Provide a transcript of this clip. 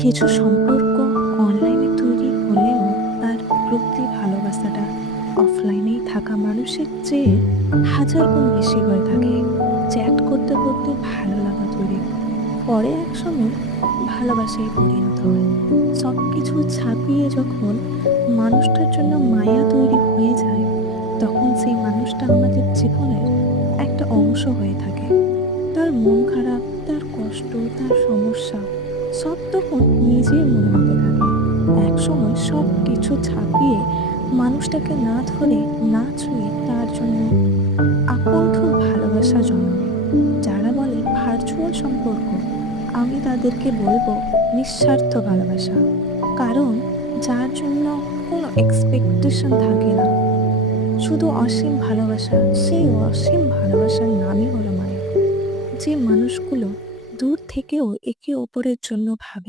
কিছু সম্পর্ক অনলাইনে তৈরি হলেও তার প্রকৃত ভালোবাসাটা অফলাইনেই থাকা মানুষের চেয়ে হাজার গুণ বেশি হয়ে থাকে। চ্যাট করতে করতে ভালো লাগা তৈরি পরে একসময় ভালোবাসায় পরিণত হয়। সবকিছু ছাপিয়ে যখন মানুষটার জন্য মায়া তৈরি হয়ে যায়, তখন সেই মানুষটা আমাদের জীবনের একটা অংশ হয়ে থাকে। তার মন খারাপ, তার কষ্ট, তার সমস্যা সব তখন নিজের মনের মধ্যে থাকে। একসময় সব কিছু ছাপিয়ে মানুষটাকে না ধরে, না ছুঁয়ে তার জন্য আকণ্ঠ ভালোবাসা জন্মে। যারা বলে ভার্চুয়াল সম্পর্ক, আমি তাদেরকে বলবো নিঃস্বার্থ ভালোবাসা। কারণ যার জন্য কোনো এক্সপেকটেশন থাকে না, শুধু অসীম ভালোবাসা, সেই অসীম ভালোবাসার নামই হলো মায়া। যে মানুষগুলো দূর থেকেও একে অপরের জন্য ভাবে।